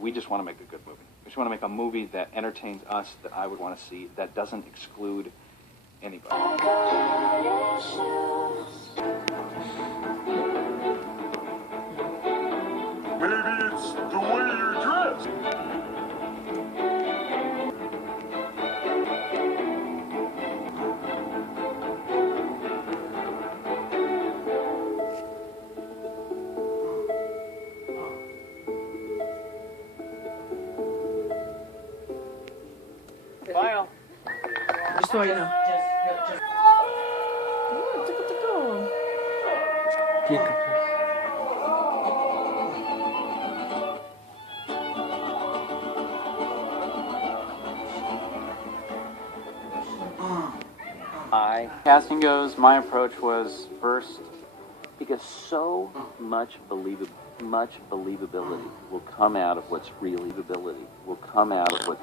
We just want to make a good movie. We just want to make a movie that entertains us, that I would want to see, that doesn't exclude anybody. Maybe it's the way you're dressed. File. Just so you know. Casting goes, my approach was first, because so much believability will come out of what's really ability, will come out of what.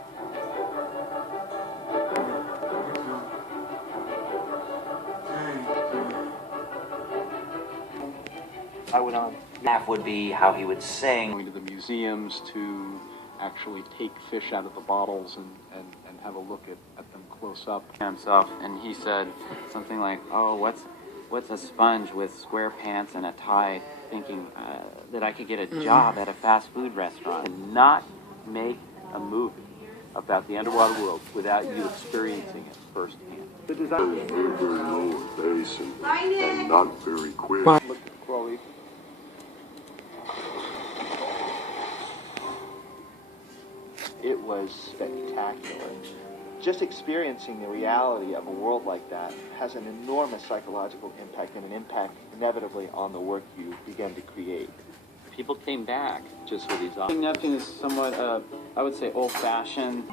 I went on. Half would be how he would sing. Going to the museums to actually take fish out of the bottles and have a look at them close up. Himself, and he said something like, "Oh, what's a sponge with square pants and a tie?" Thinking that I could get a job at a fast food restaurant and not make a movie about the underwater world without you experiencing it firsthand. The design is very, very low in bass and not very quick. Look at the coral reef. It was spectacular. Just experiencing the reality of a world like that has an enormous psychological impact and an impact inevitably on the work you begin to create. People came back just for these. Neptune is somewhat, I would say, old-fashioned.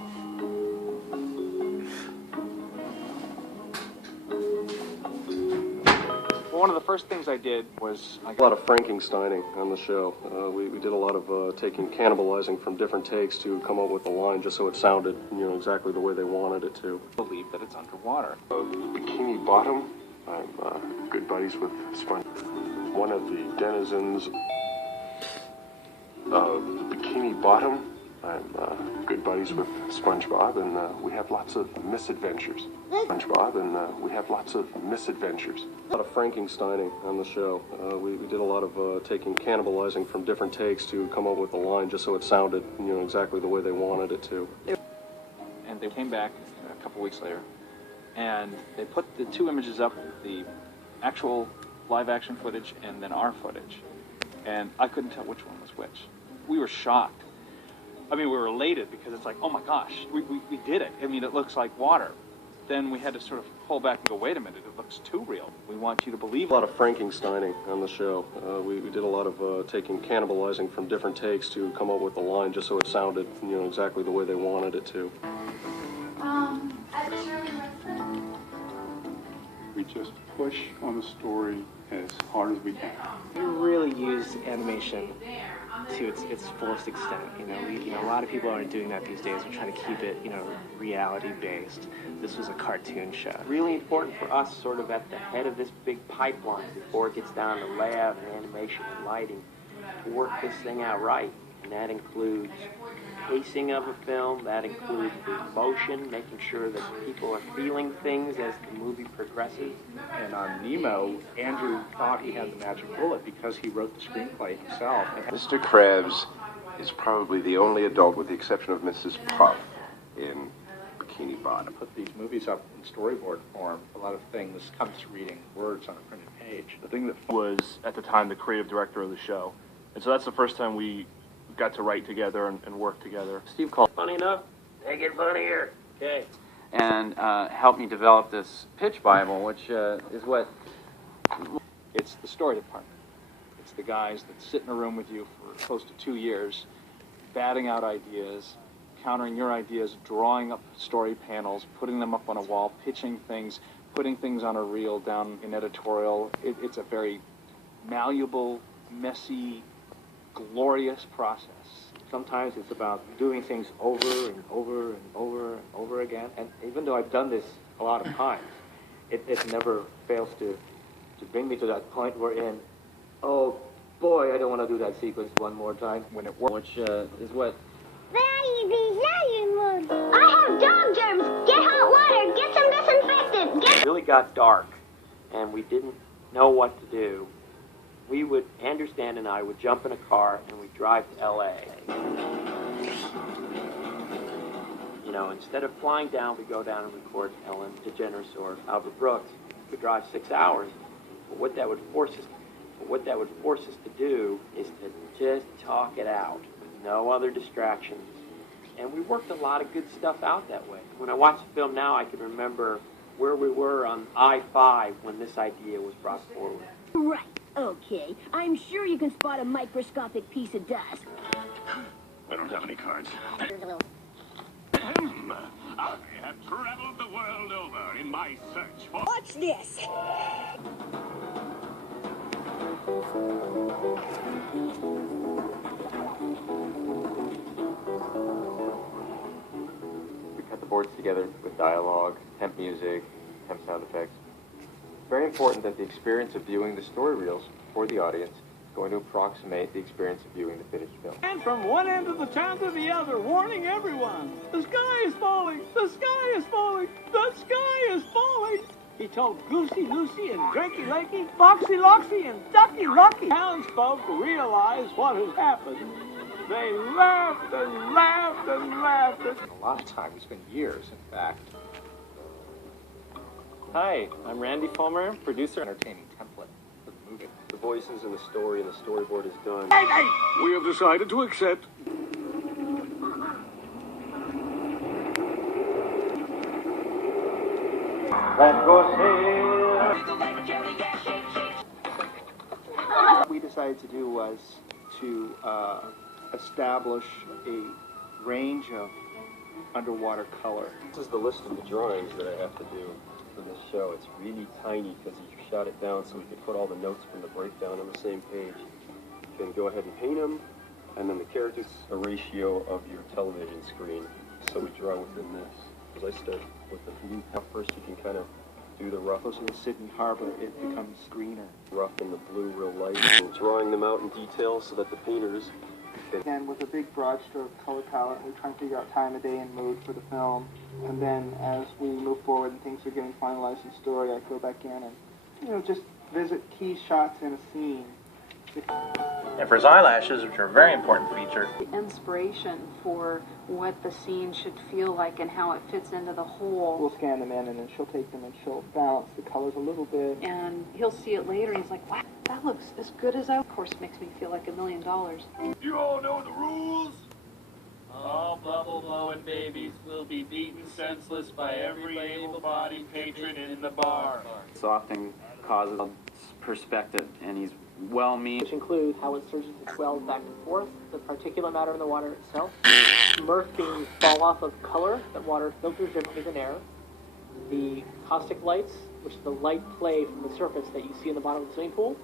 Well, one of the first things I did was A lot of Frankensteining on the show. We did a lot of taking cannibalizing from different takes to come up with a line just so it sounded, exactly the way they wanted it to. believe that it's underwater. Bikini Bottom. I'm good buddies with Sponge. One of the denizens of Bikini Bottom. I'm good buddies with SpongeBob, and we have lots of misadventures. SpongeBob, and we have lots of misadventures. A lot of Frankensteining on the show. We did a lot of taking cannibalizing from different takes to come up with a line just so it sounded, exactly the way they wanted it to. And they came back a couple weeks later, and they put the two images up, the actual live action footage and then our footage. And I couldn't tell which one was which. We were shocked. I mean, we were elated because it's like, oh my gosh, we did it. I mean, it looks like water. Then we had to sort of pull back and go, wait a minute, it looks too real. We want you to believe A lot of Frankensteining on the show. We did a lot of taking cannibalizing from different takes to come up with a line just so it sounded, exactly the way they wanted it to. We just push on the story as hard as we can. We really use animation to its fullest extent. A lot of people aren't doing that these days. We're trying to keep it, reality based. This was a cartoon show. Really important for us, sort of at the head of this big pipeline before it gets down to layout and animation and lighting, to work this thing out right. And that includes pacing of a film, that includes the emotion, making sure that people are feeling things as the movie progresses. And on Nemo, Andrew thought he had the magic bullet because he wrote the screenplay himself. Mr. Krabs is probably the only adult, with the exception of Mrs. Puff, in Bikini Bottom. Put these movies up in storyboard form. A lot of things come to reading words on a printed page. The thing that was, at the time, the creative director of the show. And so that's the first time we got to write together and work together. Steve called. Funny enough, make it funnier. Okay. And helped me develop this pitch Bible, which is what. It's the story department. It's the guys that sit in a room with you for close to 2 years, batting out ideas, countering your ideas, drawing up story panels, putting them up on a wall, pitching things, putting things on a reel down in editorial. It's a very malleable, messy, glorious process. Sometimes it's about doing things over and over and over and over again. And even though I've done this a lot of times, it never fails to bring me to that point wherein, oh Boy, I don't want to do that sequence one more time. When it works, which is what I have dog germs. Get hot water. Get some disinfectant. It really got dark, and we didn't know what to do. Andrew Stan and I would jump in a car and we'd drive to L.A. You know, instead of flying down, we go down and record Ellen DeGeneres or Albert Brooks. We drive 6 hours. But what that would force us to do is to just talk it out with no other distractions. And we worked a lot of good stuff out that way. When I watch the film now, I can remember where we were on I-5 when this idea was brought forward. Right. Okay. I'm sure you can spot a microscopic piece of dust. I don't have any cards. I have traveled the world over in my search for... Watch this! We cut the boards together with dialogue, temp music, temp sound effects. It's very important that the experience of viewing the story reels for the audience is going to approximate the experience of viewing the finished film. And from one end of the town to the other, warning everyone, the sky is falling, the sky is falling, the sky is falling. He told Goosey Lucy and Drakey Lakey, Foxy Loxy and Ducky Lucky. Townsfolk realized what has happened. They laughed and laughed and laughed. A lot of time, it's been years, in fact. Hi, I'm Randy Fulmer, producer, entertaining template for the movie. The voices and the story and the storyboard is done. Hey! We have decided to accept. What we decided to do was to establish a range of underwater color. This is the list of the drawings that I have to do for this show. It's really tiny because you shot it down so we could put all the notes from the breakdown on the same page. You can go ahead and paint them, and then the characters, a ratio of your television screen. So we draw within this. As I start with the blue first, you can kind of do the rough. Close to the Sydney Harbor, it becomes greener. Rough and the blue real light. And drawing them out in detail so that the painters can... Again, with a big broad stroke color palette, we're trying to figure out time of day and mood for the film. And then as we move forward and things are getting finalized in story, I go back in and, just visit key shots in a scene. And for his eyelashes, which are a very important feature. The inspiration for what the scene should feel like and how it fits into the whole. We'll scan them in and then she'll take them and she'll balance the colors a little bit. And he'll see it later and he's like, wow, that looks as good as that. Of course, makes me feel like $1 million. You all know the rules? All bubble-blowing babies will be beaten senseless by every able-bodied patron in the bar. This often causes perspective, and he's well-meaning. Which include how it surges its wells back and forth, the particulate matter in the water itself, mirth being fall off of color, that water filters differently than air, the caustic lights, which is the light play from the surface that you see in the bottom of the swimming pool,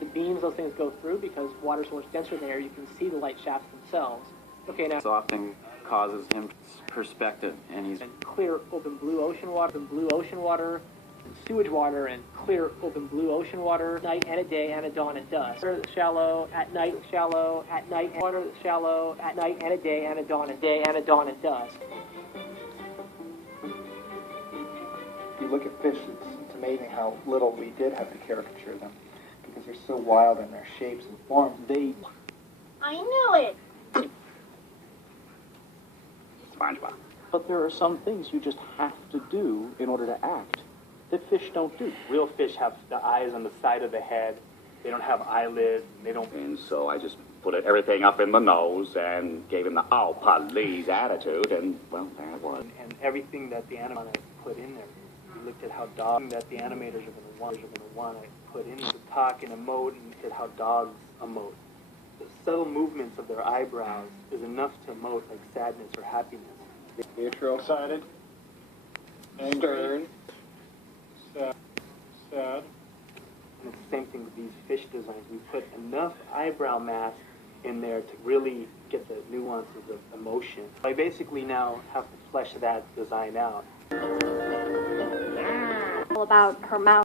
the beams those things go through, because water's so much denser than air, you can see the light shafts themselves. Okay, now... This often causes him perspective, and he's... Clear, open blue ocean water, sewage water, and clear, open blue ocean water, night and a day and a dawn and dusk. Water that's shallow, at night, shallow, at night, and water that's shallow, at night and a day and a dawn and day and a dawn and dusk. If you look at fish, it's amazing how little we did have to caricature them, because they're so wild in their shapes and forms. I knew it! SpongeBob. But there are some things you just have to do in order to act that fish don't do. Real fish have the eyes on the side of the head. They don't have eyelids. They don't. And so I just put everything up in the nose and gave him the oh please attitude, and well, there it was. And everything that the animators put in there. We looked at how dogs that the animators are going to want to put in to talk and emote, and looked at how dogs emote. The subtle movements of their eyebrows is enough to emote like sadness or happiness. Neutral. Excited. Stern. Sad. And it's the same thing with these fish designs. We put enough eyebrow mask in there to really get the nuances of emotion. I basically now have to flesh that design out. All about her mouth.